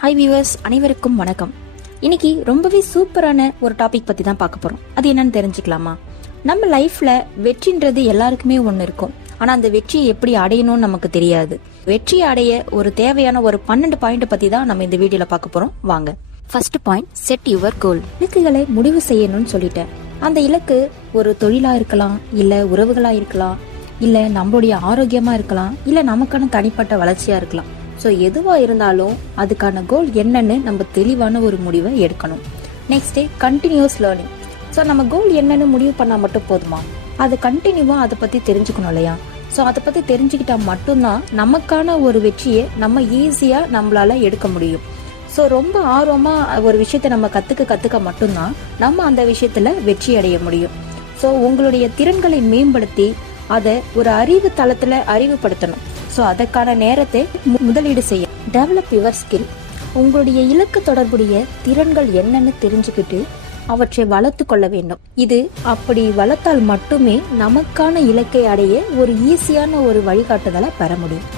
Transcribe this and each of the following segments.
Hi viewers, அனைவருக்கும் வணக்கம். இன்னைக்கு ரொம்பவே சூப்பரான ஒரு டாபிக் பத்தி தான் பார்க்க போறோம். அது என்னன்னு தெரிஞ்சுக்கலாமா? நம்ம லைஃப்ல வெற்றின்றது எல்லாருக்குமே ஒண்ணு இருக்கும். ஆனா அந்த வெற்றியை எப்படி அடையணும்னு நமக்கு தெரியாது. வெற்றி அடைய ஒரு தேவையான ஒரு 12 பாயிண்ட் பத்தி தான் நம்ம இந்த வீடியோல பார்க்க போறோம். வாங்க. First point, set your goal. இலக்குகளை முடிவு செய்யணும்னு சொல்லிட்டேன். அந்த இலக்கு ஒரு தொழிலா இருக்கலாம், இல்ல உறவுகளா இருக்கலாம், இல்ல நம்மளுடைய ஆரோக்கியமா இருக்கலாம், இல்ல நமக்கான தனிப்பட்ட வளர்ச்சியா இருக்கலாம். ஸோ எதுவாக இருந்தாலும் அதுக்கான கோல் என்னன்னு நம்ம தெளிவான ஒரு முடிவை எடுக்கணும். Next, continuous learning. ஸோ நம்ம கோல் என்னன்னு முடிவு பண்ணால் மட்டும் போதுமா? அது கண்டினியூவாக அதை பற்றி தெரிஞ்சுக்கணும் இல்லையா? ஸோ அதை பற்றி தெரிஞ்சுக்கிட்டா மட்டும்தான் நமக்கான ஒரு வெற்றியை நம்ம ஈஸியாக நம்மளால எடுக்க முடியும். ஸோ ரொம்ப ஆர்வமாக ஒரு விஷயத்தை நம்ம கற்றுக்க மட்டும்தான் நம்ம அந்த விஷயத்தில் வெற்றி அடைய முடியும். ஸோ உங்களுடைய திறன்களை மேம்படுத்தி அதை ஒரு அறிவு தளத்தில் அறிவுப்படுத்தணும். ஸோ அதற்கான நேரத்தை முதலீடு செய்ய. Develop your skill. உங்களுடைய இலக்கு தொடர்புடைய திறன்கள் என்னன்னு தெரிஞ்சுக்கிட்டு அவற்றை வளர்த்து கொள்ள வேண்டும். இது அப்படி வளர்த்தால் மட்டுமே நமக்கான இலக்கை அடைய ஒரு ஈஸியான ஒரு வழிகாட்டுதலை பெற முடியும்.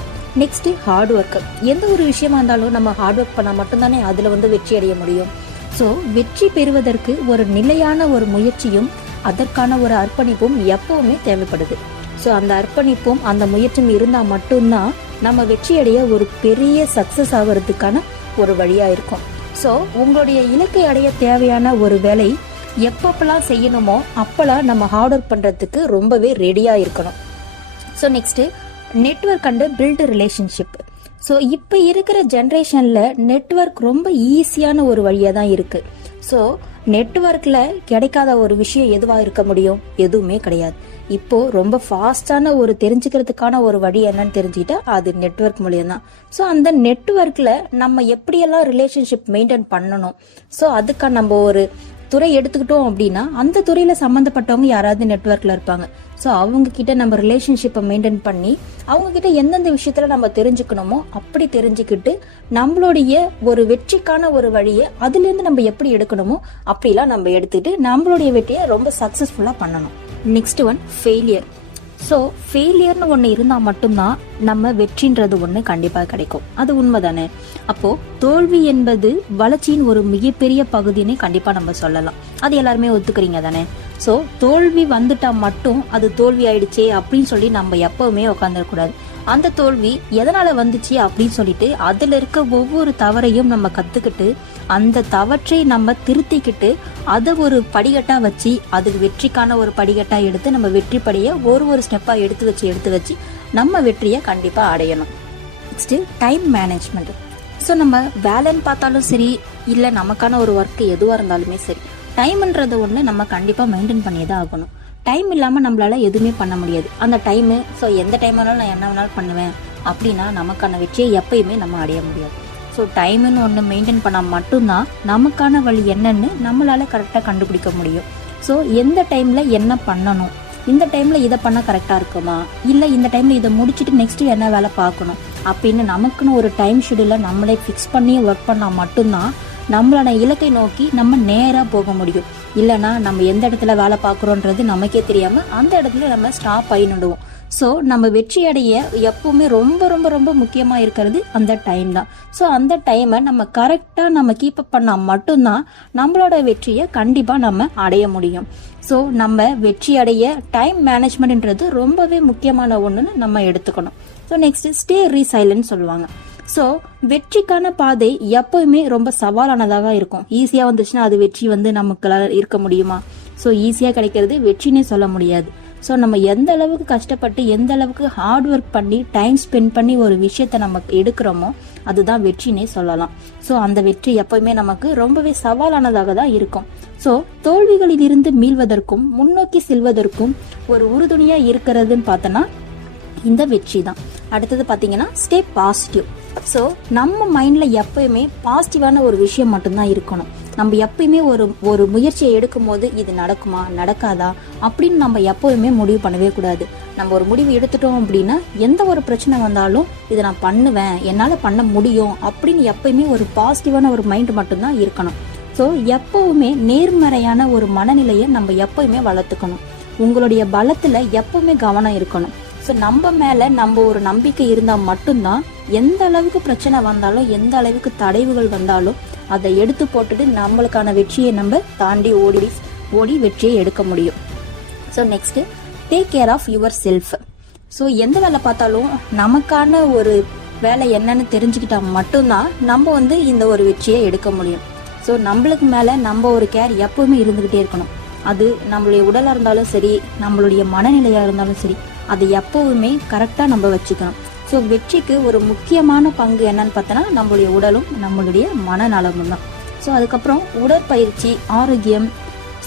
Next, hard work. எந்த ஒரு விஷயமா இருந்தாலும் நம்ம ஹார்ட் ஒர்க் பண்ணால் மட்டும்தானே அதில் வெற்றி அடைய முடியும். ஸோ வெற்றி பெறுவதற்கு ஒரு நிலையான ஒரு முயற்சியும் அதற்கான ஒரு அர்ப்பணிப்பும் எப்பவுமே தேவைப்படுது. ஸோ அந்த அர்ப்பணிப்பும் அந்த முயற்சியும் இருந்தால் மட்டும்தான் நம்ம வெற்றி அடைய ஒரு பெரிய சக்சஸ் ஆகிறதுக்கான ஒரு வழியாக இருக்கும். ஸோ உங்களுடைய இலக்கை அடைய தேவையான ஒரு வேலை எப்பப்பெல்லாம் செய்யணுமோ அப்பெல்லாம் நம்ம ஹார்ட் ஒர்க் பண்ணுறதுக்கு ரொம்பவே ரெடியாக இருக்கணும். So next, network and build relationship. So இப்போ இருக்கிற ஜென்ரேஷனில் நெட்வொர்க் ரொம்ப ஈஸியான ஒரு வழியாக தான் இருக்குது. ஸோ நெட்வொர்க்கில் கிடைக்காத ஒரு விஷயம் எதுவாக இருக்க முடியும்? எதுவுமே கிடையாது. இப்போ ரொம்ப ஃபாஸ்டான ஒரு தெரிஞ்சுக்கிறதுக்கான ஒரு வழி என்னன்னு தெரிஞ்சுக்கிட்டா அது நெட்வொர்க் மூலியம் தான். ஸோ அந்த நெட்வொர்க்கில் நம்ம எப்படியெல்லாம் ரிலேஷன்ஷிப் மெயின்டைன் பண்ணணும், ஸோ அதுக்காக நம்ம ஒரு துறை எடுத்துக்கிட்டோம் அப்படின்னா அந்த துறையில சம்மந்தப்பட்டவங்க யாராவது நெட்வொர்க்ல இருப்பாங்க. ஸோ அவங்க கிட்ட நம்ம ரிலேஷன்ஷிப்பை மெயின்டைன் பண்ணி அவங்க கிட்ட எந்தெந்த விஷயத்துல நம்ம தெரிஞ்சுக்கணுமோ அப்படி தெரிஞ்சுக்கிட்டு நம்மளுடைய ஒரு வெற்றிக்கான ஒரு வழியை அதுல இருந்து நம்ம எப்படி எடுக்கணுமோ அப்படிலாம் நம்ம எடுத்துட்டு நம்மளுடைய வெற்றியை ரொம்ப சக்சஸ்ஃபுல்லா பண்ணணும். Next one, failure. ஸோ ஃபெயிலியர்னு ஒன்று இருந்தால் மட்டும்தான் நம்ம வெற்றின்றது ஒன்று கண்டிப்பாக கிடைக்கும். அது உண்மைதானே? அப்போ தோல்வி என்பது வளர்ச்சியின் ஒரு மிகப்பெரிய பகுதின்னு கண்டிப்பாக நம்ம சொல்லலாம். அது எல்லாருமே ஒத்துக்கிறீங்க தானே? ஸோ தோல்வி வந்துட்டா மட்டும் அது தோல்வி ஆயிடுச்சே அப்படின்னு சொல்லி நம்ம எப்பவுமே உட்காந்துடக்கூடாது. அந்த தோல்வி எதனால வந்துச்சு அப்படின்னு சொல்லிட்டு அதுல இருக்க ஒவ்வொரு தவறையும் நம்ம கத்துக்கிட்டு அந்த தவற்றை நம்ம திருத்திக்கிட்டு அதை ஒரு படிக்கட்டா வச்சு அதுக்கு வெற்றிக்கான ஒரு படிக்கட்டா எடுத்து நம்ம வெற்றி படிய ஒரு ஸ்டெப்பா எடுத்து வச்சு நம்ம வெற்றியை கண்டிப்பா அடையணும். Next, time management. ஸோ நம்ம வேலைன்னு பார்த்தாலும் சரி, இல்லை நமக்கான ஒரு ஒர்க் எதுவாக இருந்தாலுமே சரி, டைம்ன்றது ஒன்று நம்ம கண்டிப்பாக மெயின்டைன் பண்ணியே தான் ஆகணும். டைம் இல்லாமல் நம்மளால எதுவுமே பண்ண முடியாது. அந்த டைமு, ஸோ எந்த டைம் வேணாலும் நான் என்ன வேணாலும் பண்ணுவேன் அப்படின்னா நமக்கான வெற்றியை எப்பயுமே நம்ம அடைய முடியாது. ஸோ டைமுன்னு ஒன்று மெயின்டைன் பண்ணால் மட்டும்தான் நமக்கான வழி என்னன்னு நம்மளால கரெக்டாக கண்டுபிடிக்க முடியும். ஸோ எந்த டைமில் என்ன பண்ணணும், இந்த டைமில் இதை பண்ணால் கரெக்டாக இருக்குமா, இல்லை இந்த டைமில் இதை முடிச்சுட்டு நெக்ஸ்ட்டு என்ன வேலை பார்க்கணும் அப்படின்னு நமக்குன்னு ஒரு டைம் ஷெடியூலை நம்மளே ஃபிக்ஸ் பண்ணி ஒர்க் பண்ணால் மட்டும்தான் நம்மளோட இலக்கை நோக்கி நம்ம நேராக போக முடியும். இல்லைன்னா நம்ம எந்த இடத்துல வேலை பார்க்குறோன்றது நமக்கே தெரியாமல் அந்த இடத்துல நம்ம ஸ்டாப் ஆகி நடுவோம். ஸோ நம்ம வெற்றி அடைய எப்பவுமே ரொம்ப ரொம்ப ரொம்ப முக்கியமாக இருக்கிறது அந்த டைம் தான். ஸோ அந்த டைமை நம்ம கரெக்டாக நம்ம கீப் அப் பண்ணால் மட்டும்தான் நம்மளோட வெற்றியை கண்டிப்பாக நம்ம அடைய முடியும். ஸோ நம்ம வெற்றி அடைய டைம் மேனேஜ்மெண்ட்ன்றது ரொம்பவே முக்கியமான ஒன்றுன்னு நம்ம எடுத்துக்கணும். ஸோ நெக்ஸ்ட், ஸ்டே ரீசைலன்ட் சொல்லுவாங்க. ஸோ வெற்றிக்கான பாதை எப்பவுமே ரொம்ப சவாலானதாக இருக்கும். ஈஸியாக வந்துச்சுன்னா அது வெற்றி நமக்கு இருக்க முடியுமா? ஸோ ஈஸியாக கிடைக்கிறது வெற்றினே சொல்ல முடியாது. ஸோ நம்ம எந்த அளவுக்கு கஷ்டப்பட்டு எந்த அளவுக்கு ஹார்ட் ஒர்க் பண்ணி டைம் ஸ்பெண்ட் பண்ணி ஒரு விஷயத்த நம்ம எடுக்கிறோமோ அதுதான் வெற்றினே சொல்லலாம். ஸோ அந்த வெற்றி எப்பவுமே நமக்கு ரொம்பவே சவாலானதாக தான் இருக்கும். ஸோ தோல்விகளில் இருந்து மீள்வதற்கும் முன்னோக்கி செல்வதற்கும் ஒரு உறுதுணையாக இருக்கிறதுன்னு பார்த்தோன்னா இந்த வெற்றி தான். அடுத்தது பார்த்தீங்கன்னா, ஸ்டே பாசிட்டிவ். ஸோ நம்ம மைண்டில் எப்பயுமே பாசிட்டிவான ஒரு விஷயம் மட்டும்தான் இருக்கணும். நம்ம எப்பயுமே ஒரு முயற்சியை எடுக்கும் போது இது நடக்குமா நடக்காதா அப்படின்னு நம்ம எப்பவுமே முடிவு பண்ணவே கூடாது. நம்ம ஒரு முடிவு எடுத்துட்டோம் அப்படின்னா எந்த ஒரு பிரச்சனை வந்தாலும் இதை நான் பண்ணுவேன், என்னால் பண்ண முடியும் அப்படின்னு எப்பயுமே ஒரு பாசிட்டிவான ஒரு மைண்ட் மட்டும்தான் இருக்கணும். ஸோ எப்பவுமே நேர்மறையான ஒரு மனநிலையை நம்ம எப்பயுமே வளர்த்துக்கணும். உங்களுடைய பலத்தில் எப்பவுமே கவனம் இருக்கணும். ஸோ நம்ம மேலே நம்ம ஒரு நம்பிக்கை இருந்தால் மட்டும்தான் எந்த அளவுக்கு பிரச்சனை வந்தாலும், எந்த அளவுக்கு தடைவுகள் வந்தாலும் அதை எடுத்து போட்டுட்டு நம்மளுக்கான வெற்றியை நம்ம தாண்டி ஓடி வெற்றியை எடுக்க முடியும். So next, take care of yourself. So எந்த வேலை பார்த்தாலும் நமக்கான ஒரு வேலை என்னன்னு தெரிஞ்சுக்கிட்டா மட்டும்தான் நம்ம இந்த ஒரு வெற்றியை எடுக்க முடியும். ஸோ நம்மளுக்கு மேலே நம்ம ஒரு கேர் எப்பவுமே இருந்துக்கிட்டே இருக்கணும். அது நம்மளுடைய உடலாக இருந்தாலும் சரி, நம்மளுடைய மனநிலையாக இருந்தாலும் சரி, அதை எப்பவுமே கரெக்டாக நம்ம வச்சுக்கணும். ஸோ வெற்றிக்கு ஒரு முக்கியமான பங்கு என்னன்னு பார்த்தோன்னா நம்மளுடைய உடலும் நம்மளுடைய மனநலமும் தான். ஸோ அதுக்கப்புறம் உடற்பயிற்சி, ஆரோக்கியம்,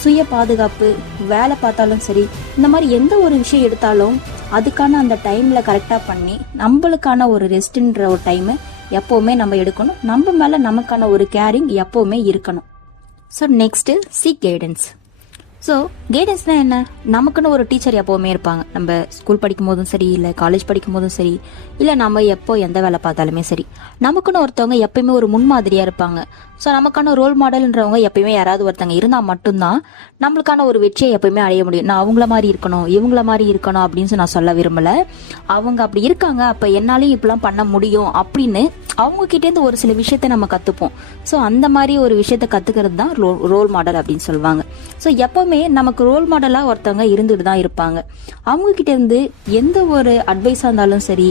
சுய பாதுகாப்பு, வேலை பார்த்தாலும் சரி, இந்த மாதிரி எந்த ஒரு விஷயம் எடுத்தாலும் அதுக்கான அந்த டைமில் கரெக்டாக பண்ணி நம்மளுக்கான ஒரு ரெஸ்ட்ன்ற ஒரு டைமு எப்போவுமே நம்ம எடுக்கணும். நம்ம மேலே நமக்கான ஒரு கேரிங் எப்போவுமே இருக்கணும். So next, seek guidance. So கைடன்ஸ்னால் என்ன? நமக்குன்னு ஒரு டீச்சர் எப்போவுமே இருப்பாங்க. நம்ம ஸ்கூல் படிக்கும் போதும் சரி, இல்லை காலேஜ் படிக்கும் போதும் சரி, இல்லை நம்ம எப்போ எந்த வேலை பார்த்தாலுமே சரி, நமக்குன்னு ஒருத்தவங்க எப்பயுமே ஒரு முன்மாதிரியாக இருப்பாங்க. ஸோ நமக்கான ரோல் மாடல்ன்றவங்க எப்பயுமே யாராவது ஒருத்தவங்க இருந்தால் மட்டும்தான் நம்மளுக்கான ஒரு வெற்றியை எப்பயுமே அடைய முடியும். நான் அவங்கள மாதிரி இருக்கணும், இவங்கள மாதிரி இருக்கணும் அப்படின்னு நான் சொல்ல விரும்பலை. அவங்க அப்படி இருக்காங்க, அப்போ என்னாலையும் இப்படிலாம் பண்ண முடியும் அப்படின்னு அவங்க கிட்டேருந்து ஒரு சில விஷயத்த நம்ம கற்றுப்போம். ஸோ அந்த மாதிரி ஒரு விஷயத்த கற்றுக்கிறது தான் ரோல் மாடல் அப்படின்னு சொல்லுவாங்க. ஸோ எப்பவுமே நமக்கு ரோல் மாடலாக ஒருத்தவங்க இருந்துட்டு தான் இருப்பாங்க. அவங்க கிட்டேருந்து எந்த ஒரு அட்வைஸாக இருந்தாலும் சரி,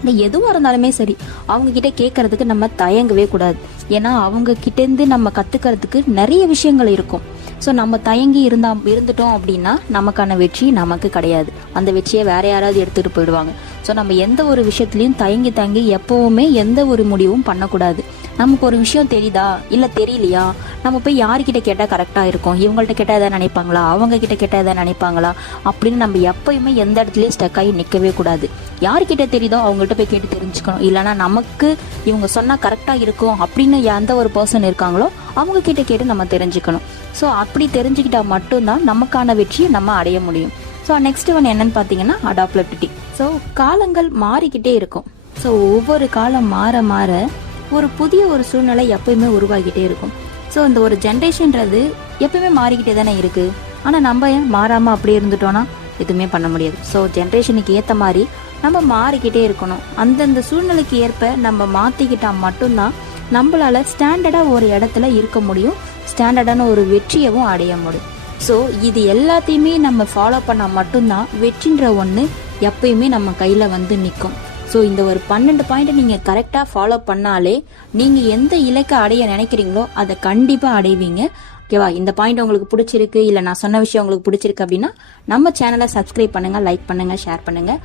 இல்லை எதுவாக இருந்தாலுமே சரி, அவங்க கிட்ட கேட்கறதுக்கு நம்ம தயங்கவே கூடாது. ஏன்னா அவங்க கிட்டேருந்து நம்ம கற்றுக்கிறதுக்கு நிறைய விஷயங்கள் இருக்கும். ஸோ நம்ம தயங்கி இருந்துட்டோம் அப்படின்னா நமக்கான வெற்றி நமக்கு கிடையாது. அந்த வெற்றியை வேற யாராவது எடுத்துகிட்டு போயிடுவாங்க. ஸோ நம்ம எந்த ஒரு விஷயத்துலையும் தயங்கி எப்போவுமே எந்த ஒரு முடிவும் பண்ணக்கூடாது. நமக்கு ஒரு விஷயம் தெரியுதா, இல்லை தெரியலையா, நம்ம போய் யார்கிட்ட கேட்டால் கரெக்டாக இருக்கும், இவங்கள்ட்ட கேட்டால் எதாவது நினைப்பாங்களா, அவங்க கிட்ட கேட்டால் எதாவது நினைப்பாங்களா அப்படின்னு நம்ம எப்பயுமே எந்த இடத்துலையும் ஸ்டக் ஆகி நிற்கவே கூடாது. யார்கிட்ட தெரியுதோ அவங்கள்ட்ட போய் கேட்டு தெரிஞ்சுக்கணும். இல்லைனா நமக்கு இவங்க சொன்னால் கரெக்டாக இருக்கும் அப்படின்னு எந்த ஒரு பர்சன் இருக்காங்களோ அவங்க கிட்ட கேட்டு நம்ம தெரிஞ்சுக்கணும். ஸோ அப்படி தெரிஞ்சுக்கிட்டா மட்டும்தான் நமக்கான வெற்றியை நம்ம அடைய முடியும். ஸோ நெக்ஸ்ட் ஒன் என்னன்னு பார்த்தீங்கன்னா அடாப்டபிலிட்டி. ஸோ காலங்கள் மாறிக்கிட்டே இருக்கும். ஸோ ஒவ்வொரு காலம் மாற ஒரு புதிய ஒரு சூழ்நிலை எப்பயுமே உருவாகிட்டே இருக்கும். ஸோ இந்த ஒரு ஜென்ரேஷன்றது எப்பயுமே மாறிக்கிட்டே தானே இருக்கு. ஆனால் நம்ம மாறாமல் அப்படியே இருந்துட்டோம்னா எதுவுமே பண்ண முடியாது. ஸோ ஜென்ரேஷனுக்கு ஏற்ற மாதிரி நம்ம மாறிக்கிட்டே இருக்கணும். அந்தந்த சூழ்நிலைக்கு ஏற்ப நம்ம மாற்றிக்கிட்டா மட்டும்தான் நம்மளால ஸ்டாண்டர்டாக ஒரு இடத்துல இருக்க முடியும், ஸ்டாண்டர்டான ஒரு வெற்றியவும் அடைய முடியும். ஸோ இது எல்லாத்தையுமே நம்ம ஃபாலோ பண்ணால் மட்டும்தான் வெற்றின்ற ஒன்று எப்பயுமே நம்ம கையில் நிற்கும். ஸோ இந்த ஒரு 12 பாயிண்ட் நீங்கள் கரெக்டாக ஃபாலோ பண்ணாலே நீங்கள் எந்த இலக்கை அடைய நினைக்கிறீங்களோ அதை கண்டிப்பாக அடைவீங்க. ஓகேவா? இந்த பாயிண்ட் உங்களுக்கு பிடிச்சிருக்கு, இல்லை நான் சொன்ன விஷயம் உங்களுக்கு பிடிச்சிருக்கு அப்படின்னா நம்ம சேனலை சப்ஸ்கிரைப் பண்ணுங்கள், லைக் பண்ணுங்கள், ஷேர் பண்ணுங்கள்.